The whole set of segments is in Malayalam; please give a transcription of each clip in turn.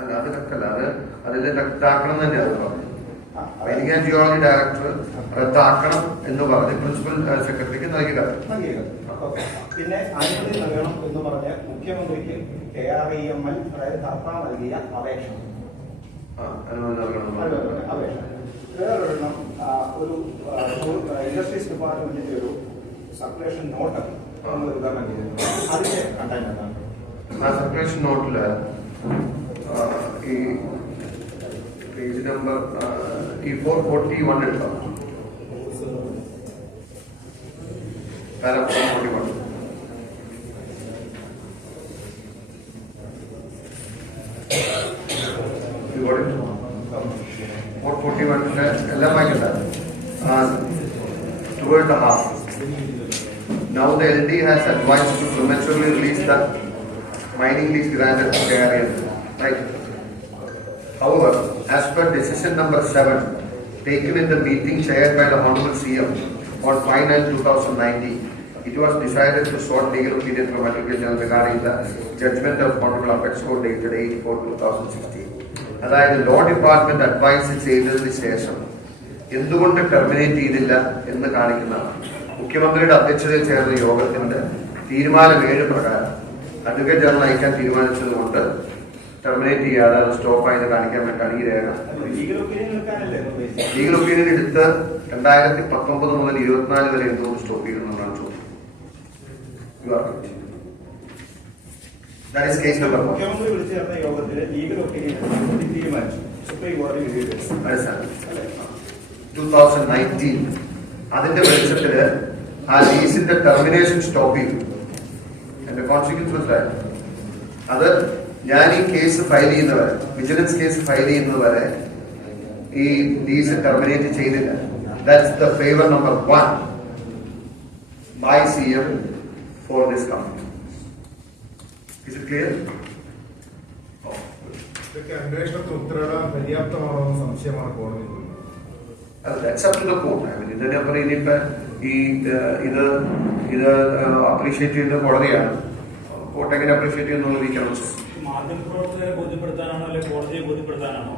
അല്ല അത് കറക്റ്റല്ല, അതിന്റെ റദ്ദാക്കണം തന്നെയാണ് പറഞ്ഞത്. മൈനിങ് ആൻഡ് ജിയോളജി ഡയറക്ടർ റദ്ദാക്കണം എന്ന് പറഞ്ഞ് പ്രിൻസിപ്പൽ സെക്രട്ടറിക്ക് നൽകി കത്ത്. പിന്നെ അനുമതി നൽകണം എന്ന് പറഞ്ഞ് മുഖ്യമന്ത്രിക്ക് KREML അതായത് കർത്ത നൽകിയ അപേക്ഷ അനുമതി നൽകണം അപേക്ഷ. വേറൊരെണ്ണം ഒരു ഇൻഡസ്ട്രീസ് ഡിപ്പാർട്ട്മെന്റിന്റെ ഒരു സർക്കുലേഷൻ നോട്ട് നമ്മൾ വിതരണം ചെയ്തിട്ടുണ്ട്. അതിന്റെ കണ്ടന്റ് എന്താണ്? ആ സർക്കുലേഷൻ നോട്ടില് ഈ പേജ് നമ്പർ 441 എടുക്കാം. പാരഗ്രാഫ് 441 441 എല്ലാം വായിക്കണ്ട. Towards the half. Now the LD has advised to prematurely release the mining lease granted to KREML. Right. However, as per decision number 7 taken in the meeting chaired by the Honorable CM on 5/9/2019, it was decided to sought legal opinion from Advocate General regarding the judgment of Honorable Apex Court dated 8/4/2016. അതായത് ലോ ഡിപ്പാർട്ട്മെന്റ് അഡ്വൈസ് ചെയ്തതിന് ശേഷം എന്തുകൊണ്ട് ടെർമിനേറ്റ് ചെയ്തില്ല എന്ന് കാണിക്കുന്നതാണ്. മുഖ്യമന്ത്രിയുടെ അധ്യക്ഷതയിൽ ചേർന്ന യോഗത്തിന്റെ തീരുമാനം 7 പ്രകാരം അഡ്വക്കേറ്റ് ജനറൽ അയക്കാൻ തീരുമാനിച്ചതുകൊണ്ട് ടെർമിനേറ്റ് ചെയ്യാതെ അത് സ്റ്റോപ്പായത് കാണിക്കാൻ വേണ്ടിയാണ് ഈ രേഖ. ലീഗൽ ഒപ്പീനിയൻ എടുത്ത് 2019 മുതൽ 24 വരെ എന്തുകൊണ്ട് സ്റ്റോപ്പ് ചെയ്യുന്നതാണ് ചോദ്യം. മുഖ്യമന്ത്രി വിളിച്ചു ചേർന്ന യോഗത്തിൽ ലീഗൽ ഒപ്പീനിയൻ തീരുമാനിച്ചു. സുപ്രീം കോടതി 2019 അതിന്റെ വെളിച്ചത്തില് ആ ലീസിന്റെ ടെർമിനേഷൻ സ്റ്റോപ്പ് ചെയ്തു. എന്റെ കോൺസിക്വൻസ് മനസ്സിലായി. അത് ഞാൻ ഈ കേസ് ഫയൽ ചെയ്യുന്നവരെ, വിജിലൻസ് കേസ് ഫയൽ ചെയ്യുന്നവരെ ഈ ലീസ് ടെർമിനേറ്റ് ചെയ്തില്ല. That's the favour number 1 by CM for this company. Is it clear? അന്വേഷണത്തിന് ഉത്തരവിടാൻ പര്യാപ്തമാണോ സംശയമാണ് കോടതി. That's up to the court. I mean, ഇതിനപ്പുറം ഇനിയിപ്പോ ഇത് അപ്രീഷിയേറ്റ് ചെയ്യുന്ന കോടതിയാണ്. കോർട്ട് എങ്ങനെ അപ്രീഷിയേറ്റ് ചെയ്യുന്ന മാധ്യമപ്രവർത്തകരെ ബോധ്യപ്പെടുത്താനാണോ അല്ലെ കോടതിയെ ബോധ്യപ്പെടുത്താനാണോ?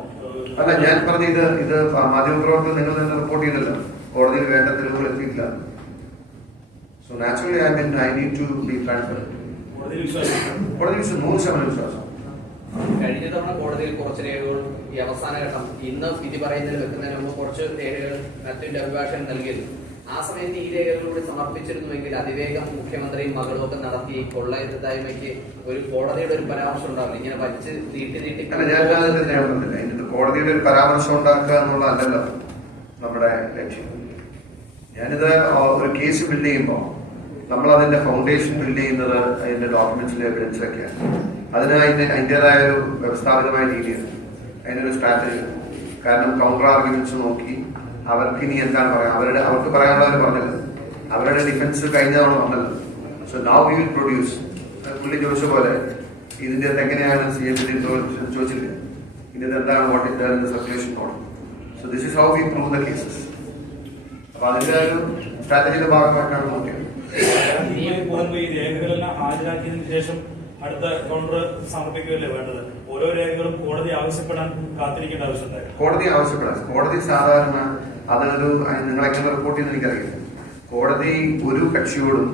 അല്ല, ഞാൻ പറഞ്ഞ ഇത് മാധ്യമപ്രവർത്തകർ നിങ്ങൾ തന്നെ റിപ്പോർട്ട് ചെയ്തല്ലോ, കോടതിയിൽ വേണ്ട തെളിവുകൾ എത്തിയിട്ടില്ല. So naturally I need to be transparent. കോടതി വിശ്വാസം 100% വിശ്വാസം. കഴിഞ്ഞ തവണ കോടതിയിൽ കുറച്ച് രേഖകൾ ഈ അവസാന ഘട്ടം ഇന്ന് വിധി പറയുന്നതിന് വെക്കുന്നതിന് മുമ്പ് കുറച്ച് രേഖകൾ മറ്റൊരു അഭിഭാഷകൻ നൽകിയിരുന്നു. ആ സമയത്ത് ഈ രേഖകൾ കൂടി സമർപ്പിച്ചിരുന്നുവെങ്കിൽ അതിവേഗം മുഖ്യമന്ത്രിയും മകളും ഒക്കെ നടത്തി കൊള്ളരുതായ്മയ്ക്ക് ഒരു കോടതിയുടെ ഒരു പരാമർശം ഉണ്ടാവില്ല. ഇങ്ങനെ വലിച്ച് നീട്ടി കോടതിയുടെ ഒരു പരാമർശം ഉണ്ടാക്കുക എന്നുള്ളതല്ലല്ലോ നമ്മുടെ ലക്ഷ്യം. ഞാനിത് ഒരു കേസ് ബിൽഡ് ചെയ്യുമ്പോൾ നമ്മൾ അതിന്റെ ഫൗണ്ടേഷൻ ബിൽഡ് ചെയ്യുന്നത് അതിന്റെ ഡോക്യുമെന്റ്സിലെ എവിഡൻസിലൊക്കെയാണ്. അതിന് അതിൻ്റെതായ ഒരു വ്യവസ്ഥാപിതമായ രീതിയാണ്, അതിനൊരു സ്ട്രാറ്റജി. കാരണം കൗണ്ടർ ആർഗ്യുമെന്റ്സ് നോക്കി അവർക്ക് ഇനി എന്താണ് പറയാം, അവർക്ക് പറയാനുള്ളവർ പറഞ്ഞത്, അവരുടെ ഡിഫൻസ് കഴിഞ്ഞ തവണ വന്നല്ലോ. So now we will produce. പുള്ളി ചോദിച്ച പോലെ ഇതിന്റെ എങ്ങനെയാണ് CM ചോദിച്ചില്ല, ഇതിന്റെ എന്താണ് what is there in the circulation note. So this is how we prove the cases. അപ്പൊ അതിന്റെ ഒരു സ്ട്രാറ്റജിയുടെ ഭാഗമായിട്ടാണ് നോക്കിയത്. ഈ രേഖകളെല്ലാം ഹാജരാക്കിയതിനു ശേഷം അടുത്ത കൗണ്ടർ സമർപ്പിക്കുകയല്ലേ വേണ്ടത്? ഓരോ രേഖകളും കോടതി ആവശ്യപ്പെടാൻ കാത്തിരിക്കേണ്ട ആവശ്യമുണ്ട്. കോടതി സാധാരണ അതൊരു നിങ്ങളെങ്ങനെ റിപ്പോർട്ട് ചെയ്യുന്ന എനിക്കറിയില്ല. കോടതി ഒരു കക്ഷിയോടും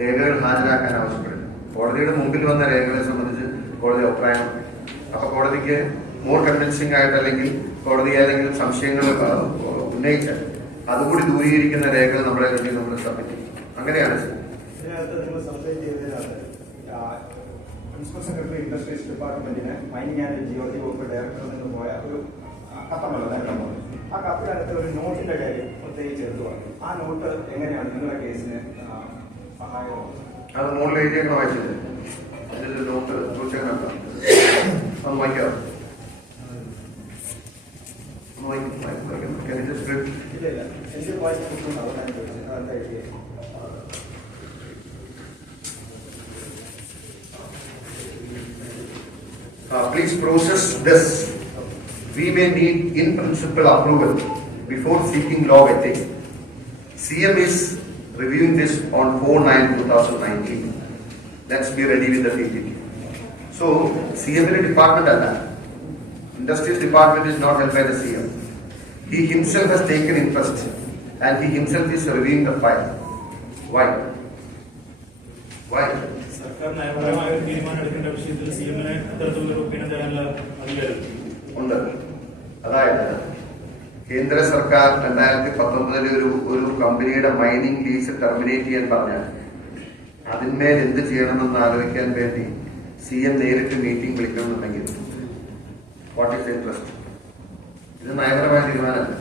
രേഖകൾ ഹാജരാക്കാൻ ആവശ്യപ്പെടില്ല. കോടതിയുടെ മുമ്പിൽ വന്ന രേഖകളെ സംബന്ധിച്ച് കോടതി അഭിപ്രായം. അപ്പൊ കോടതിക്ക് മോർ കൺവിൻസിംഗ് ആയിട്ട് അല്ലെങ്കിൽ കോടതി ഏതെങ്കിലും സംശയങ്ങൾ ഉന്നയിച്ചാൽ അതുകൂടി ദൂരീകരിക്കുന്ന രേഖകൾ നമ്മുടെ കയ്യിൽ നമ്മൾ സബ്മിറ്റ് ചെയ്യും. അങ്ങനെയാണ് പ്രിൻസിപ്പൽ സെക്രട്ടറി ഇൻഡസ്ട്രീസ് ഡിപ്പാർട്ട്മെന്റിന് മൈനിങ് ആൻഡ് ജിയോളജി വകുപ്പ് ഡയറക്ടറിൽ നിന്ന് പോയ ഒരു കത്തമല്ല നേരത്തെ പറഞ്ഞു. ആ കത്തിനകത്ത് ഒരു നോട്ടിന്റെ കാര്യം പ്രത്യേകിച്ച് എടുത്തു പറഞ്ഞു. ആ നോട്ട് എങ്ങനെയാണ് നിങ്ങളുടെ കേസിന് സഹായകമാകുന്നത്? അത് മുകളിൽ എഴുതിയാണ് വായിച്ചത്. അതിന്റെ നോട്ട് ചോദിച്ചാൽ അത് വായിക്കാം. ഇല്ല എനിക്ക് വായിക്കാൻ പറ്റുന്നുണ്ട്. അതാണ് ചോദിച്ചത്. അതെന്താ എഴുതിയത്? Please process this. We may need in principle approval before seeking law ethics. CM is reviewing this on 4/9/2019. Let's be ready with the PPT. So, CM department അല്ല, Industrial department is not held by the CM. He himself has taken interest and he himself is reviewing the file. Why? Why? സർക്കാർ നയപരമായ ഒരു തീരുമാനം എടുക്കേണ്ട വിഷയത്തിൽ CM-ന് ഇത്തരത്തിലുള്ള ഒപ്പീനിയൻ തരാനുള്ള അധികാരം ഉണ്ട്. അതായത് കേന്ദ്ര സർക്കാർ 2019 ഒരു കമ്പനിയുടെ മൈനിങ് ലീസ് ടെർമിനേറ്റ് ചെയ്യാൻ പറഞ്ഞാൽ അതിന്മേൽ എന്ത് ചെയ്യണമെന്ന് ആലോചിക്കാൻ വേണ്ടി CM നേരിട്ട് മീറ്റിംഗ് വിളിക്കണമെന്നുണ്ടെങ്കിൽ വാട്ട് ഈസ് ഇൻട്രസ്റ്റ്? ഇത് നയപരമായ തീരുമാനമല്ല.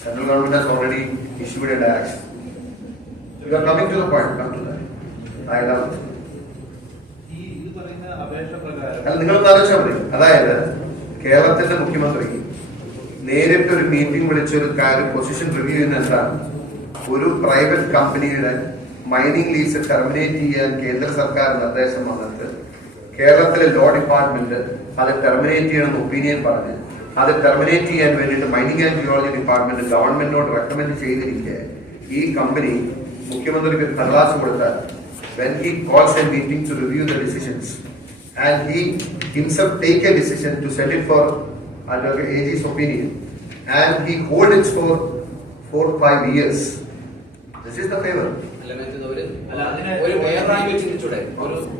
Central government has already issued a direction. You are coming to the point. Come to that. അല്ല, നിങ്ങളൊന്ന് ആലോചിച്ചാൽ മതി. അതായത് കേരളത്തിന്റെ മുഖ്യമന്ത്രി നേരിട്ട് ഒരു മീറ്റിംഗ് വിളിച്ചൊരു കാര്യം പൊസിഷൻ റിവ്യൂ ചെയ്യുന്ന എന്താണ്? ഒരു പ്രൈവറ്റ് കമ്പനിയുടെ മൈനിങ് ലീസ് ടെർമിനേറ്റ് ചെയ്യാൻ കേന്ദ്ര സർക്കാർ നിർദ്ദേശം വന്നിട്ട് കേരളത്തിലെ ലോ ഡിപ്പാർട്ട്മെന്റ് അത് ടെർമിനേറ്റ് ചെയ്യണമെന്ന് ഒപ്പീനിയൻ പറഞ്ഞ് അത് ടെർമിനേറ്റ് ചെയ്യാൻ വേണ്ടിയിട്ട് മൈനിങ് ആൻഡ് ജിയോളജി ഡിപ്പാർട്ട്മെന്റ് ഗവൺമെന്റിനോട് റെക്കമെൻഡ് ചെയ്തിരിക്കെ ഈ കമ്പനി മുഖ്യമന്ത്രിക്ക് കടലാസ് കൊടുത്താൽ when he calls a meeting to review the decisions and he himself take a decision to send it for under AG's opinion and he hold it for 4-5 years. This is the favor. ഒരു വേറായി ചിന്തിച്ചൂടെ?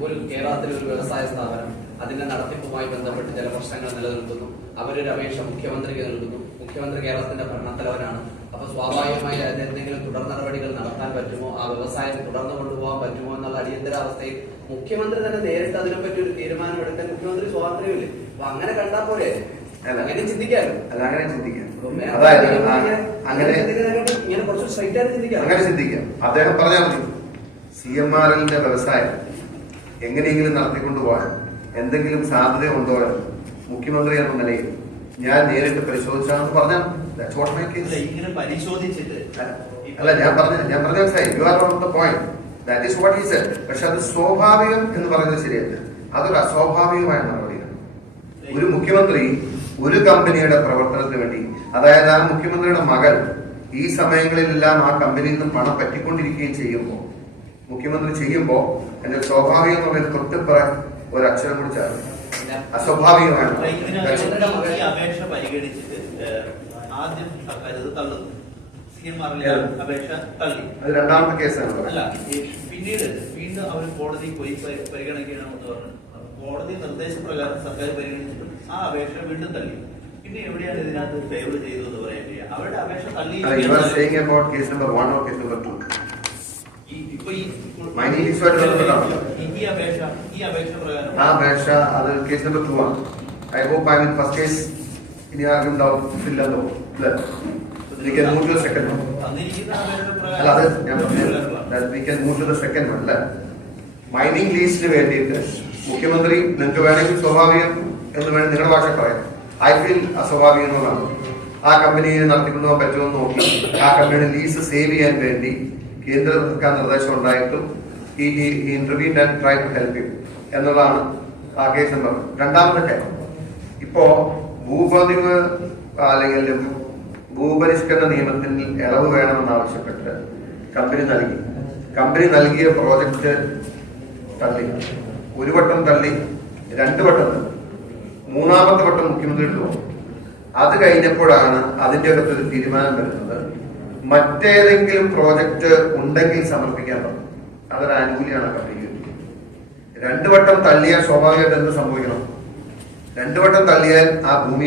ഒരു കേരളത്തിലെ ഒരു വ്യവസായ സ്ഥാപനം അതിന്റെ നടത്തിപ്പുമായി ബന്ധപ്പെട്ട് ചില പ്രശ്നങ്ങൾ നിലനിൽക്കുന്നു. അവരൊരു അപേക്ഷ മുഖ്യമന്ത്രിക്ക് നൽകുന്നു. മുഖ്യമന്ത്രി കേരളത്തിന്റെ ഭരണത്തലവനാണ്. അപ്പൊ സ്വാഭാവികമായി അതിനെന്തെങ്കിലും തുടർ നടപടികൾ നടത്താൻ പറ്റുമോ, ആ വ്യവസായം തുടർന്നു കൊണ്ടുപോകാൻ പറ്റുമോ എന്നുള്ള അടിയന്തരാവസ്ഥയിൽ മുഖ്യമന്ത്രി തന്നെ നേരിട്ട് അതിനെപ്പറ്റി ഒരു തീരുമാനം എടുക്കാൻ മുഖ്യമന്ത്രി സ്വാതന്ത്ര്യമില്ലേ? അപ്പൊ അങ്ങനെ കണ്ടാൽ പോലെ അങ്ങനെ ചിന്തിക്കാമല്ലോ. അങ്ങനെ ചിന്തിക്കാം. അതായത് ഇങ്ങനെ കുറച്ച് സ്ട്രൈറ്റ് ആയിട്ട് ചിന്തിക്കാം. അങ്ങനെ ചിന്തിക്കാം. അദ്ദേഹം പറഞ്ഞാൽ മതി, CMRLന്റെ വ്യവസായം എങ്ങനെയെങ്കിലും നടത്തിക്കൊണ്ടുപോകാൻ എന്തെങ്കിലും സാധ്യത ഉണ്ടോ എന്ന് മുഖ്യമന്ത്രി എന്ന നിലയിൽ ഞാൻ നേരിട്ട് പരിശോധിച്ചാണെന്ന് പറഞ്ഞാൽ ഇങ്ങനെ പരിശോധിച്ചിട്ട് അല്ല, ഞാൻ പറഞ്ഞ മനസ്സിലായി. You are on the point. That is what he said. പക്ഷെ അത് സ്വാഭാവികം എന്ന് പറയുന്നത് ശരിയല്ല. അതൊരു അസ്വാഭാവികമായ നടപടിയാണ്. ഒരു മുഖ്യമന്ത്രി ഒരു കമ്പനിയുടെ പ്രവർത്തനത്തിന് വേണ്ടി, അതായത് ആ മുഖ്യമന്ത്രിയുടെ മകൾ ഈ സമയങ്ങളിലെല്ലാം ആ കമ്പനിയിൽ നിന്നും പണം പറ്റിക്കൊണ്ടിരിക്കുകയും ചെയ്യുമ്പോൾ മുഖ്യമന്ത്രി ചെയ്യുമ്പോൾ എന്റെ സ്വാഭാവികം എന്ന് പറയുന്നത് തൊട്ടിപ്പുറം ഒരു അക്ഷരം കൂടി ചേർന്നു. അസ്വാഭാവികമാണ്. ഈ അപേക്ഷ പരിഗണിച്ചിട്ട് ആദ്യം സർക്കാർ ഇത് തള്ളുന്നു. CMRLന്റെ അപേക്ഷ തള്ളി. അത് രണ്ടാമത്തെ കേസാണ്. അല്ല, പിന്നീട് വീണ്ടും അവർ കോടതി പോയി പരിഗണിക്കണമെന്ന് പറഞ്ഞു. കോടതി നിർദ്ദേശപ്രകാരം സർക്കാർ പരിഗണിച്ചിട്ടും ആ അപേക്ഷ വീണ്ടും തള്ളി. പിന്നെ എവിടെയാണ് ഇതിനകത്ത് ഫേവർ ചെയ്തതെന്ന് പറയാൻ കഴിയുക? അവരുടെ അപേക്ഷ തള്ളി. Case number 1 or case number 2? ഇപ്പൊ ഈ അപേക്ഷ പ്രകാരം ആ അപേക്ഷ അത് കേസ് നമ്പർ 2 ആണ്. I hope I mean first case ഇനി ആർക്കും ഇല്ലെന്നോ സെക്കൻഡ് വൺ. അല്ല, അത് ഞാൻ we can move to the second one. അല്ല, മൈനിങ് ലീസിന് വേണ്ടിയിട്ട് മുഖ്യമന്ത്രി നിങ്ങൾക്ക് വേണമെങ്കിൽ സ്വാഭാവികം എന്ന് വേണം നിങ്ങളുടെ ഭാഷ പറയാം. ഐ ഫീൽ അസ്വാഭാവികം എന്നുള്ളതാണ്. ആ കമ്പനിയെ നടത്തിക്കൊണ്ടുപോകാൻ പറ്റുമെന്ന് നോക്കി ആ കമ്പനിയുടെ ലീസ് സേവ് ചെയ്യാൻ വേണ്ടി കേന്ദ്ര സർക്കാർ നിർദ്ദേശം ഉണ്ടായിട്ടും ഈ interviewed and try to help you എന്നുള്ളതാണ് ആ കേസ് നമ്പർ. രണ്ടാമത്തെ കാര്യം, ഇപ്പോ ഭൂപതിവ് അല്ലെങ്കിൽ ഭൂപരിഷ്കരണ നിയമത്തിൽ ഇളവ് വേണമെന്നാവശ്യപ്പെട്ട് കമ്പനി നൽകിയ പ്രോജക്റ്റ് തള്ളി. ഒരു വട്ടം തള്ളി, 2 വട്ടം തള്ളി, 3ാമത്തെ വട്ടം മുഖ്യമന്ത്രി എടുത്തു പോകും. അത് കഴിഞ്ഞപ്പോഴാണ് അതിന്റെ അകത്തൊരു തീരുമാനം വരുന്നത്. മറ്റേതെങ്കിലും പ്രോജക്റ്റ് ഉണ്ടെങ്കിൽ സമർപ്പിക്കാൻ പറഞ്ഞു. അതൊരു ആനുകൂല്യമാണ് കമ്പനിക്ക്. 2 വട്ടം തള്ളിയാൽ സ്വാഭാവികമായിട്ട് എന്ത് സംഭവിക്കണം? 2 വട്ടം തള്ളിയാൽ ആ ഭൂമി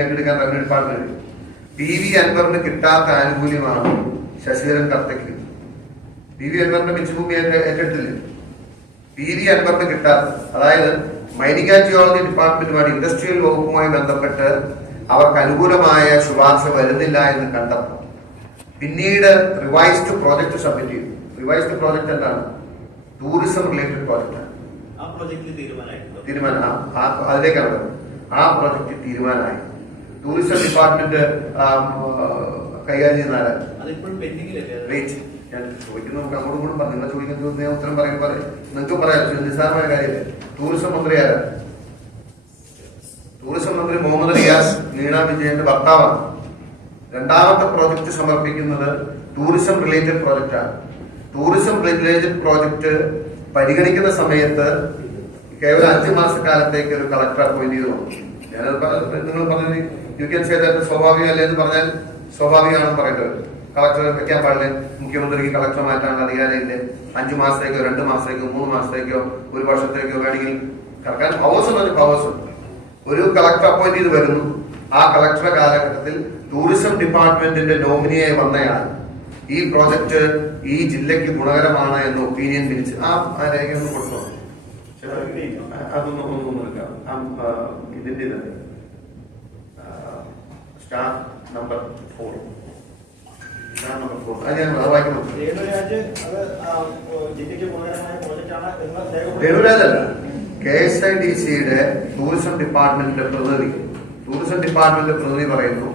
ഏറ്റെടുക്കാൻ റവന്യൂ ഡിപ്പാർട്ട്മെന്റ്. PV അൻവറിന് കിട്ടാത്ത ആനുകൂല്യമാണ് ശശിധരൻ കർത്തയ്ക്ക്. PV അൻവറിന്റെ മിച്ചഭൂമി ഏറ്റെടുത്തില്ലേ? PV അൻവറിന് കിട്ടാത്ത, അതായത് മൈനിങ് ആൻഡ് ജിയോളജി ഡിപ്പാർട്ട്മെന്റുമായി ഇൻഡസ്ട്രിയൽ വകുപ്പുമായി ബന്ധപ്പെട്ട് അവർക്ക് അനുകൂലമായ ശുപാർശ വരുന്നില്ല എന്ന് കണ്ടപ്പോൾ പിന്നീട് റിവൈസ്ഡ് പ്രോജക്ട് സബ്മിറ്റ് ചെയ്തു. റിവൈസ്ഡ് പ്രോജക്ട് എന്താണ്? ടൂറിസം റിലേറ്റഡ് പ്രോജക്റ്റാണ്. തീരുമാനം അതിലേക്കാണ് വരുന്നത്. ആ പ്രോജക്റ്റ് തീരുമാനമായി. ടൂറിസം ഡിപ്പാർട്ട്മെന്റ് കൈകാര്യം ചെയ്യുന്ന വെയിറ്റ് ഞാൻ ചോദിക്കുന്നു. നമുക്ക് അങ്ങോട്ടും കൂടെ പറഞ്ഞു. നിങ്ങൾ ചോദിക്കുന്ന ചോദ്യം ഞാൻ ഉത്തരം പറയുമ്പോൾ നിങ്ങൾക്ക് പറയാം. നിസ്സാരമായ കാര്യമില്ല. ടൂറിസം മന്ത്രി ആരാണ്? ടൂറിസം മന്ത്രി മുഹമ്മദ് റിയാസ് മീണ വിജയന്റെ ഭർത്താവാണ്. 2ാമത്തെ പ്രോജക്റ്റ് സമർപ്പിക്കുന്നത് ടൂറിസം റിലേറ്റഡ് പ്രോജക്റ്റാണ്. ടൂറിസം റിലേറ്റഡ് പ്രോജക്റ്റ് പരിഗണിക്കുന്ന സമയത്ത് കേവലം 5 മാസക്കാലത്തേക്ക് ഒരു കളക്ടർ അപ്പോയിന്റ് ചെയ്തു. ഞാനത് നിങ്ങൾ പറഞ്ഞത് യു ക്യാൻ സേ ദാറ്റ് സ്വാഭാവികമല്ലേ എന്ന് പറഞ്ഞാൽ സ്വാഭാവികമാണെന്ന് പറയേണ്ടത്. കളക്ടർ വെക്കാൻ പാടില്ല, മുഖ്യമന്ത്രിക്ക് കളക്ടർ മാറ്റാനുള്ള അധികാരമില്ല. 5 മാസത്തേക്കോ 2 മാസത്തേക്കോ 3 മാസത്തേക്കോ 1 വർഷത്തേക്കോ വേണമെങ്കിൽ കറക്കാൻ പവേഴ്സ്. ഒരു കളക്ടർ അപ്പോയിന്റ് ചെയ്ത് വരുന്നു. ആ കളക്ടറുടെ കാലഘട്ടത്തിൽ ടൂറിസം ഡിപ്പാർട്ട്മെന്റിന്റെ നോമിനിയായി വന്നയാൾ ഈ പ്രോജക്ട് ഈ ജില്ലയ്ക്ക് ഗുണകരമാണ് എന്ന ഒപ്പീനിയൻ തിരിച്ച് ആ രേഖ ഒന്ന് കൊടുത്തോ. അതൊന്നും എടുക്കാം. ഇതിന്റെ സ്റ്റാർ നമ്പർ 4 അത് ഞാൻ വായിക്കണം. രേണുരാജല്ല, KSIDCയുടെ ടൂറിസം ഡിപ്പാർട്ട്മെന്റിന്റെ പ്രതിനിധി പറയുന്നു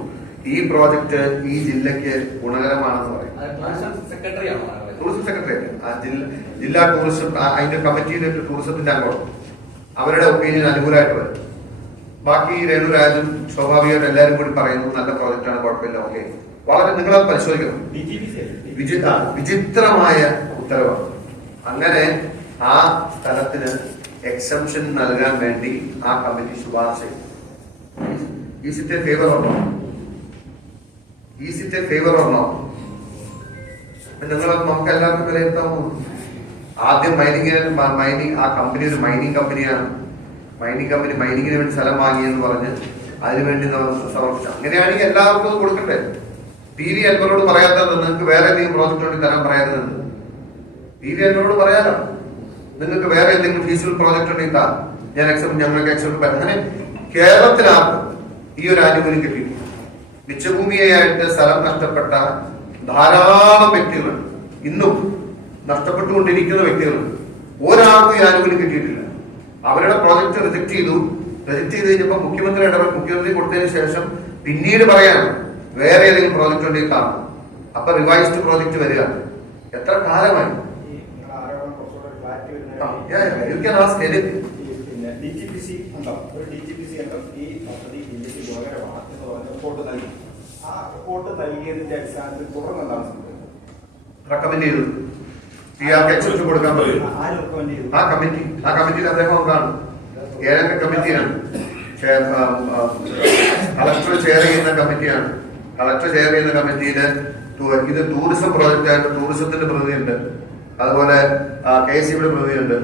ഈ പ്രോജക്ട് ഈ ജില്ലയ്ക്ക് ഗുണകരമാണെന്ന് പറയും. ടൂറിസം സെക്രട്ടറി ആ ജില്ലാ ടൂറിസം അതിന്റെ കമ്മിറ്റിയിലെ ടൂറിസത്തിന്റെ അംഗം അവരുടെ ഒപ്പീനിയൻ അനുകൂലമായിട്ട് വരും. ബാക്കി രേണുരാജും സ്വാഭാവികമായിട്ട് എല്ലാവരും കൂടി പറയുന്നു നല്ല പ്രോജക്റ്റാണ്, കുഴപ്പമില്ല, ഓക്കെ. വളരെ നിങ്ങളത് പരിശോധിക്കണം. വിചിത്രമായ ഉത്തരവാണ്. അങ്ങനെ ആ സ്ഥലത്തിന് എക്സംഷൻ നൽകാൻ വേണ്ടി ആ കമ്മിറ്റി ശുപാർശ ചെയ്തു. Is it a favour or not? നിങ്ങൾ നമുക്ക് എല്ലാവർക്കും വിലയിരുത്താൻ പോകുന്നു. ആദ്യം മൈനിങ് ആ കമ്പനി ഒരു മൈനിങ് കമ്പനിയാണ്. മൈനിങ്ങിന് വേണ്ടി സ്ഥലം വാങ്ങിയെന്ന് പറഞ്ഞ് അതിനുവേണ്ടി സമർപ്പിച്ചു. അങ്ങനെയാണെങ്കിൽ എല്ലാവർക്കും അത് കൊടുക്കണ്ടേ? TV അൻവറോട് പറയാത്തത് നിങ്ങൾക്ക് വേറെ എന്തെങ്കിലും പ്രോജക്റ്റ് വേണ്ടി തരാൻ പറയാത്തത് TV അൻവറോട് പറയാലോ. നിങ്ങൾക്ക് വേറെ എന്തെങ്കിലും ഫീസിബിൾ പ്രോജക്റ്റ് ഉണ്ടെങ്കിൽ ഞങ്ങൾക്ക് എക്സെപ്റ്റ് അങ്ങനെ കേരളത്തിലാർക്കും ഈ ഒരു ആനുകൂല്യം കിട്ടി. മിച്ചഭൂമിയായിട്ട് സ്ഥലം നഷ്ടപ്പെട്ട ധാരാളം വ്യക്തികളുണ്ട്, ഇന്നും നഷ്ടപ്പെട്ടുകൊണ്ടിരിക്കുന്ന വ്യക്തികളുണ്ട്. ഒരാൾക്കും ഈ ആനുകൂല്യം കിട്ടിയിട്ടില്ല. അവരുടെ പ്രോജക്റ്റ് റിജക്ട് ചെയ്ത് കഴിഞ്ഞപ്പോൾ മുഖ്യമന്ത്രി കൊടുത്തതിന് ശേഷം പിന്നീട് പറയാനാണ് വേറെ ഏതെങ്കിലും പ്രോജക്റ്റ് ഉണ്ടെങ്കിൽ കാണും. അപ്പൊ റിവൈസ്ഡ് പ്രോജക്റ്റ് വരിക. എത്ര കാലമായി? You can ask anything. DTPC അംഗം ഈ പദ്ധതി ജില്ലയ്ക്ക് ഗുണകരമാണ് എന്ന് പറഞ്ഞ് റിപ്പോർട്ട് നൽകി. ആ റിപ്പോർട്ട് നൽകിയതിന്റെ അടിസ്ഥാനത്തിൽ തുടർന്നെന്താണ് സംഭവിച്ചത്? റെക്കമെൻഡ് ചെയ്തു എക്സെപ്റ്റ് കൊടുക്കാൻ പറയും. ആ കമ്മിറ്റിയിൽ അദ്ദേഹം കാണും. ഏതൊക്കെ കമ്മിറ്റിയാണ്? കളക്ടർ ചെയർ ചെയ്യുന്ന കമ്മിറ്റിയാണ്. കളക്ടർ ചെയർ ചെയ്യുന്ന കമ്മിറ്റിയില് ഇത് ടൂറിസം പ്രോജക്റ്റ് ആയിട്ട് ടൂറിസത്തിന്റെ പ്രതിനിധിയുണ്ട്, അതുപോലെ KSCBയുടെ പ്രതിനിധിയുണ്ട്,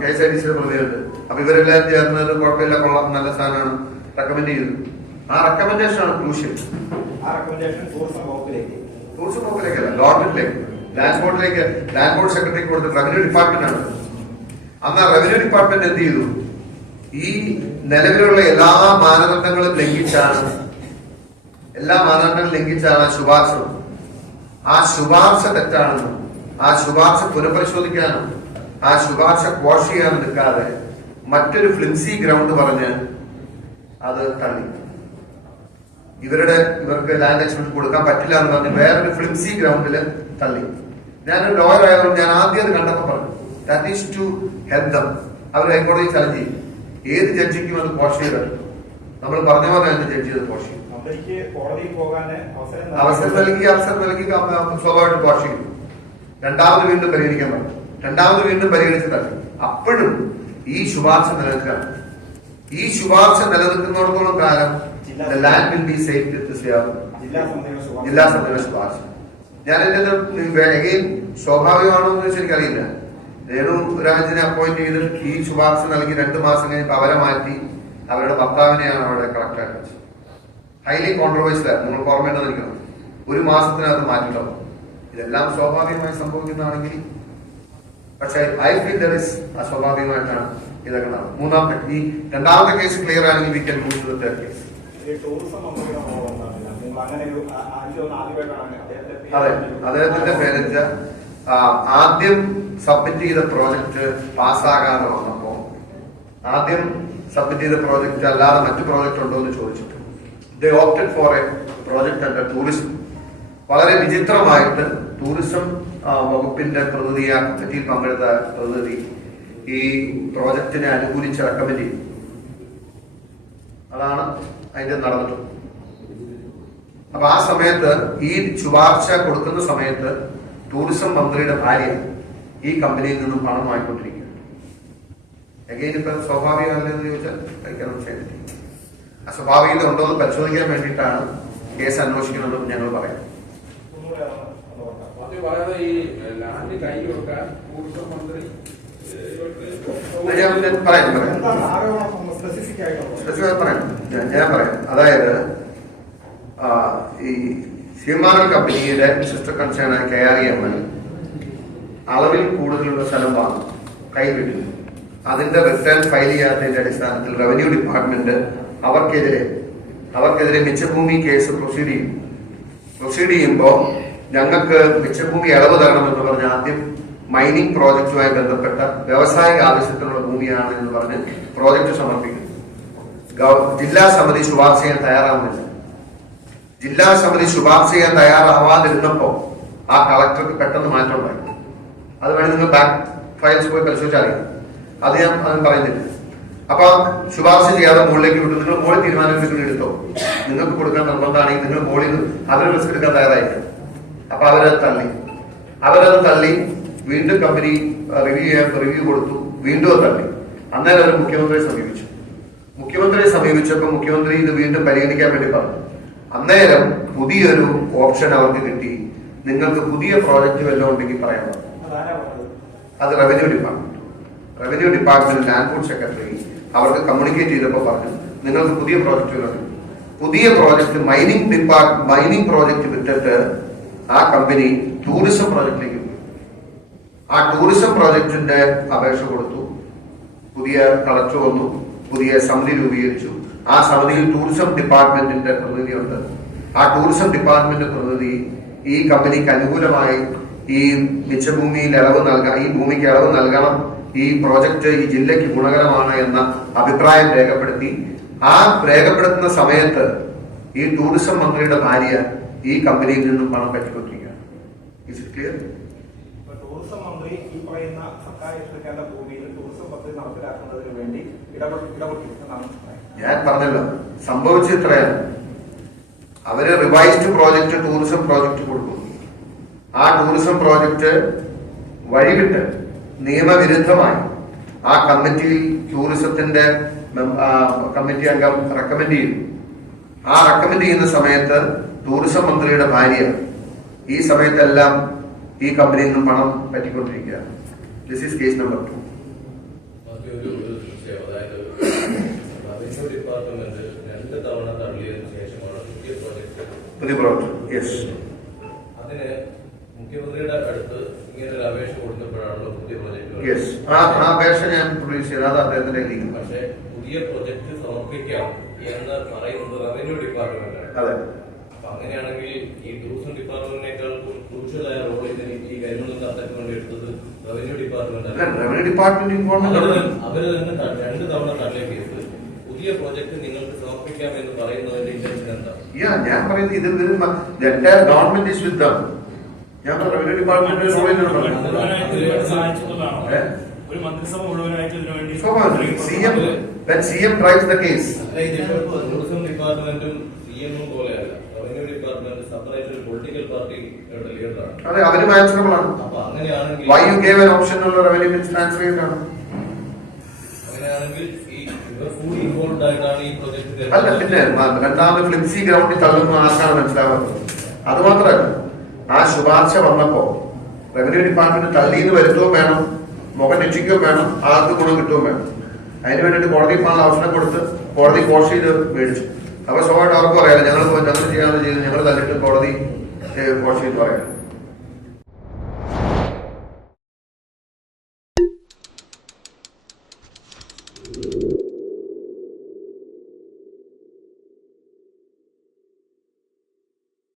KSIDCയുടെ പ്രതിനിധിയുണ്ട്. അപ്പൊ ഇവരെല്ലാം ചേർന്നത് കുഴപ്പമില്ല, കൊള്ളാം, നല്ല സാധനമാണ്, റെക്കമെൻഡ് ചെയ്തു. ആ റെക്കമെൻഡേഷൻ ആണ് ക്രൂഷ്യൽ. ടൂറിസം വകുപ്പിലേക്കല്ല, ഗവൺമെന്റിലേക്ക്, ലാൻഡ് ബോർഡ് സെക്രട്ടറിക്ക് കൊടുത്ത് റവന്യൂ ഡിപ്പാർട്ട്മെന്റ് ആണ്. അന്ന് റവന്യൂ ഡിപ്പാർട്ട്മെന്റ് എന്ത് ചെയ്തു? ഈ നിലവിലുള്ള എല്ലാ മാനദണ്ഡങ്ങളും ലംഘിച്ചാണ് ശുപാർശ. ആ ശുപാർശ തെറ്റാണെന്നും ആ ശുപാർശ പുനഃപരിശോധിക്കാനും ആ ശുപാർശ ക്വാഷ് ചെയ്യാനും നിൽക്കാതെ മറ്റൊരു ഫ്ലിംസി ഗ്രൗണ്ട് പറഞ്ഞ് അത് തള്ളി. ഇവർക്ക് ലാൻഡ് എക്സ്പെൻഷൻ കൊടുക്കാൻ പറ്റില്ല എന്ന് പറഞ്ഞ് വേറൊരു ഫ്ലിംസി ഗ്രൗണ്ടില് തള്ളി. ഞാനൊരു ലോയർ ആയതുകൊണ്ട് ഞാൻ ആദ്യം അത് കണ്ടപ്പോ പറഞ്ഞു that is to help them. അവർ ഹൈക്കോടതി ചലഞ്ച് ചെയ്യും. ഏത് ജഡ്ജിക്കും അത് ക്വാഷ് ചെയ്തിട്ടുണ്ട്. നമ്മൾ പറഞ്ഞ പോലെ തന്നെ ജഡ്ജി അത് ക്വാഷ് ചെയ്യും. അവസരം നൽകി സ്വാഭാവികമായിട്ട് ക്വാഷ് ചെയ്യും. രണ്ടാമത് വീണ്ടും പരിഗണിക്കാൻ പറഞ്ഞു. വീണ്ടും പരിഗണിച്ച് തള്ളി. അപ്പോഴും ഈ ശുപാർശ നിലനിൽക്കുകയാണ്. ഈ ശുപാർശ നിലനിൽക്കുന്നിടത്തോളം കാലം ലാൻഡ് വിൽ ബി സേഫ് വിത്ത് ജില്ലാ സമിതിയുടെ ശുപാർശ. ഞാനെന്റെ സ്വാഭാവികമാണോ എന്ന് വെച്ചാൽ എനിക്കറിയില്ല. രേണുരാജിനെ അപ്പോയിന്റ് ചെയ്ത് ഈ ശുപാർശ നൽകി 2 മാസം കഴിഞ്ഞപ്പോൾ അവരെ മാറ്റി അവരുടെ ഭർത്താവിനെയാണ് അവിടെ കളക്ടറായിട്ട് വെച്ചത്. ഹൈലി കോൺട്രവേഴ്സ്യലാണ്. നിങ്ങൾക്ക് ഓർമ്മയുണ്ടെന്നിരിക്കണം. 1 മാസത്തിനകത്ത് മാറ്റിണ്ടാവും. ഇതെല്ലാം സ്വാഭാവികമായി സംഭവിക്കുന്നതാണെങ്കിൽ, പക്ഷേ ഐ ഫീൽ ദർ ഇസ് അസ്വാഭാവികമായിട്ടാണ് ഇതൊക്കെ നടന്നത്. ഈ 2ാമത്തെ കേസ് ക്ലിയർ ആണെങ്കിൽ we can move to the third case. അതെ, അദ്ദേഹത്തിന്റെ പേരെച്ച ആദ്യം സബ്മിറ്റ് ചെയ്ത പ്രോജക്റ്റ് പാസ്സാകാതെ വന്നപ്പോ ആദ്യം സബ്മിറ്റ് ചെയ്ത പ്രോജക്റ്റ് അല്ലാതെ മറ്റു പ്രോജക്റ്റ് ഉണ്ടോ എന്ന് ചോദിച്ചിട്ട് they opted for a project under tourism. വളരെ വിചിത്രമായിട്ട് ടൂറിസം വകുപ്പിന്റെ പ്രതിനിധി ആ കമ്മിറ്റിയിൽ പങ്കെടുത്ത പ്രതിനിധി ഈ പ്രോജക്റ്റിനെ അനുകൂലിച്ച് റെക്കമെൻഡ് ചെയ്തു. അതാണ് അതിന്റെ നടന്നിട്ടുള്ളത്. അപ്പൊ ആ സമയത്ത് ഈ ശുപാർശ കൊടുക്കുന്ന സമയത്ത് ടൂറിസം മന്ത്രിയുടെ ഭാര്യ ഈ കമ്പനിയിൽ നിന്നും പണം വാങ്ങിക്കൊണ്ടിരിക്കുകയാണ്. എഗെയിൻ ഇപ്പൊ സ്വാഭാവികമല്ലെന്ന് ചോദിച്ചാൽ അസ്വാഭാവികത ഉണ്ടോ എന്ന് പരിശോധിക്കാൻ വേണ്ടിയിട്ടാണ് കേസ് അന്വേഷിക്കണമെന്ന് ഞങ്ങൾ പറയാം. അത് പറയാതെ ഈ ലാൻഡ് കൈ കൊടുക്കാൻ ടൂറിസം മന്ത്രി ഞാൻ പറയാം എന്താണ് ആരോപണം സ്പെസിഫിക് ആയിട്ടുള്ളത്? ഞാൻ പറയാം. അതായത് ഈ സിഎംആർഎൽ കമ്പനിയുടെ സിസ്റ്റർ കൺസേണായ KREML അളവിൽ കൂടുതലുള്ള സ്ഥലം വാങ്ങും, കൈവിട്ടു. അതിന്റെ റിട്ടേൺ ഫയൽ ചെയ്യാത്തതിന്റെ അടിസ്ഥാനത്തിൽ റവന്യൂ ഡിപ്പാർട്ട്മെന്റ് അവർക്കെതിരെ മിച്ചഭൂമി കേസ് പ്രൊസീഡ് ചെയ്യുമ്പോൾ ഞങ്ങൾക്ക് മിച്ചഭൂമി ഇളവ് തരണമെന്ന് പറഞ്ഞ് ആദ്യം മൈനിങ് പ്രോജക്റ്റുമായി ബന്ധപ്പെട്ട വ്യാവസായിക ആവശ്യത്തിനുള്ള ഭൂമിയാണ് എന്ന് പറഞ്ഞ് പ്രോജക്റ്റ് സമർപ്പിക്കുന്നു. ജില്ലാ സമിതി ശുപാർശ ചെയ്യാൻ തയ്യാറാവുന്നില്ല. ജില്ലാ സമിതി ശുപാർശ ചെയ്യാൻ തയ്യാറാവാതിരുന്നപ്പോ ആ കളക്ടർക്ക് പെട്ടെന്ന് മാറ്റം ഉണ്ടായി. അത് വേണ്ടി നിങ്ങൾ ബാക്ക് ഫയൽസ് പോയി പരിശോധിച്ചറിയാം. അത് ഞാൻ പറയുന്നില്ല. അപ്പൊ ശുപാർശ ചെയ്യാതെ മുകളിലേക്ക് വിട്ടു. നിങ്ങൾ മുകളിൽ തീരുമാനം എടുത്തോ, നിങ്ങൾക്ക് കൊടുക്കാൻ നിർബന്ധമാണെങ്കിൽ നിങ്ങൾ മുകളിൽ അവർ റിസ്ക് എടുക്കാൻ തയ്യാറായില്ല. അപ്പൊ അവരത് തള്ളി വീണ്ടും കമ്പനി റിവ്യൂ കൊടുത്തു, വീണ്ടും അത് തള്ളി. അന്നേരം അവർ മുഖ്യമന്ത്രിയെ സമീപിച്ചപ്പോൾ മുഖ്യമന്ത്രി ഇത് വീണ്ടും പരിഗണിക്കാൻ വേണ്ടി പറഞ്ഞു. അന്നേരം പുതിയൊരു ഓപ്ഷൻ അവർക്ക് കിട്ടി. നിങ്ങൾക്ക് പുതിയ പ്രോജക്റ്റ് വല്ലതും ഉണ്ടെങ്കിൽ പറയാൻ പറഞ്ഞു. അത് revenue department land board secretary അവർക്ക് കമ്മ്യൂണിക്കേറ്റ് ചെയ്തപ്പോൾ പറഞ്ഞു, നിങ്ങൾക്ക് പുതിയ പ്രോജക്റ്റ് മൈനിങ് പ്രോജക്റ്റ് വിട്ടിട്ട് ആ കമ്പനി ടൂറിസം പ്രോജക്റ്റിലേക്ക് പോയി. ആ ടൂറിസം പ്രോജക്റ്റിന്റെ അപേക്ഷ കൊടുത്തു. പുതിയ കളക്ടർ വന്നു, പുതിയ സമിതി രൂപീകരിച്ചു. ആ സമിതിയിൽ ടൂറിസം ഡിപ്പാർട്ട്മെന്റിന്റെ പ്രതിനിധിയുണ്ട്. ആ ടൂറിസം ഡിപ്പാർട്ട്മെന്റ് പ്രതിനിധി ഈ കമ്പനിക്ക് അനുകൂലമായി ഈ മിച്ചഭൂമിയിൽ ഈ ഭൂമിക്ക് ഇളവ് നൽകണം, ഈ പ്രോജക്റ്റ് ഈ ജില്ലയ്ക്ക് ഗുണകരമാണ് എന്ന അഭിപ്രായം രേഖപ്പെടുത്തി. ആ രേഖപ്പെടുത്തുന്ന സമയത്ത് ഈ ടൂറിസം മന്ത്രിയുടെ ഭാര്യ ഈ കമ്പനിയിൽ നിന്നും പണം പറ്റിക്കൊണ്ടിരിക്കുകയാണ്. Is it clear? ടൂറിസം മന്ത്രി ഈ പറയുന്ന സർക്കാർ ഏറ്റെടുക്കേണ്ട ഭൂമിയിൽ ടൂറിസം പദ്ധതി നടപ്പിലാക്കുന്നതിന് വേണ്ടി ഇടപെട്ടു എന്നാണ് ഞാൻ പറഞ്ഞല്ലോ. സംഭവിച്ചത് ഇത്രയാണ്. അവര് റിവൈസ്ഡ് പ്രോജക്റ്റ് ടൂറിസം പ്രോജക്റ്റ് കൊടുക്കുന്നു. ആ ടൂറിസം പ്രോജക്റ്റ് വഴിവിട്ട് നിയമവിരുദ്ധമായി ആ കമ്മിറ്റിയിൽ ടൂറിസത്തിന്റെ കമ്മിറ്റി അംഗം റെക്കമെൻഡ് ചെയ്യുന്നു. ആ റെക്കമെൻഡ് ചെയ്യുന്ന സമയത്ത് ടൂറിസം മന്ത്രിയുടെ ഭാര്യ ഈ സമയത്തെല്ലാം ഈ കമ്പനിയിൽ നിന്നും പണം പറ്റിക്കൊണ്ടിരിക്കുക. This is case number 2. Department 2 തവണ തള്ളിയതിനു ശേഷമാണ് പുതിയ പ്രോജക്റ്റ്. യെസ്, അതിന് മുഖ്യമന്ത്രിയുടെ അടുത്ത് ഇങ്ങനെ ഒരു അപേക്ഷ കൊടുത്തപ്പോഴാണല്ലോ പുതിയ പ്രോജക്റ്റ്. യെസ്, ആ അപേക്ഷ ഞാൻ പ്രൊഡ്യൂസ് ചെയ്ത് അത് അദ്ദേഹത്തിന്റെ കയ്യിൽ. പക്ഷേ പുതിയ പ്രൊജക്ട് സമർപ്പിക്കാം എന്ന് പറയുന്നത് റവന്യൂ ഡിപ്പാർട്ട്മെന്റാണ്. അതെ. അപ്പൊ അങ്ങനെയാണെങ്കിൽ ഈ ടൂറിസം ഡിപ്പാർട്ട്മെന്റിനേക്കാൾ ക്രൂഷ്യലായ റോൾ ഈ കരിമണൽ നടത്താൻ വേണ്ടി എടുത്തത് revenue department. Revenue department involvement അവര് തന്നെ 2 തവണ തള്ളിയ കേസ് പുതിയ പ്രോജക്ട് നിങ്ങൾക്ക് സമർപ്പിക്കാം എന്ന് പറയുന്നതിന്റെ ഇന്റൻഷൻ എന്താ? ഞാൻ പറയുന്നത് ഇത് ഗവൺമെന്റ് ഇസ് വിത്ത് ദം. ഞാൻ റവന്യൂ ഡിപ്പാർട്ട്മെന്റ് ഒരു മന്ത്രിസഭ മുഴുവനായിട്ട് ഇതിനു വേണ്ടി CM drives the case. Tourism ഡിപ്പാർട്ട്മെന്റും CM-ഉം പോലെയല്ല. റവന്യൂ ഡിപ്പാർട്ട്മെന്റ് സെപ്പറേറ്റ് ഒരു പൊളിറ്റിക്കൽ പാർട്ടിയുടെ ലീഡറാണ്. അതെ, അവരും ആൻസറബിൾ ആണ്. അപ്പൊ അങ്ങനെയാണെങ്കിൽ why you gave an option ഉള്ള റവന്യൂ ട്രാൻസ്ഫർ ചെയ്താണ്. അങ്ങനെയാണെങ്കിൽ ഈ ഇവർ ഫുൾ ഇൻവോൾവ് ആയിട്ടാണ് ഈ പ്രോജക്ട്. അല്ല, പിന്നെ രണ്ടാമത് ഫ്ലിപ്സി ഗ്രൗണ്ടിൽ തള്ളുന്ന ആർക്കാണ് മനസ്സിലാവുന്നത്? അത് മാത്രമല്ല, ആ ശുപാർശ വന്നപ്പോ റവന്യൂ ഡിപ്പാർട്ട്മെന്റ് തള്ളിന്ന് വരുത്തുകയും വേണം, മുഖം രക്ഷിക്കുകയും വേണം, ആൾക്ക് ഗുണം കിട്ടുകയും വേണം. അതിന് വേണ്ടിയിട്ട് കോടതി പോകാൻ അവസരം കൊടുത്ത് കോടതി കോഷ് ചെയ്ത് മേടിച്ചു. അപ്പൊ സ്വാഭാവികമായിട്ട് അവർക്ക് പറയാം, ഞങ്ങൾ ചെയ്യാതെ ചെയ്ത് ഞങ്ങൾ തല്ലിട്ട് കോടതി കോഷ് ചെയ്ത് പറയാം.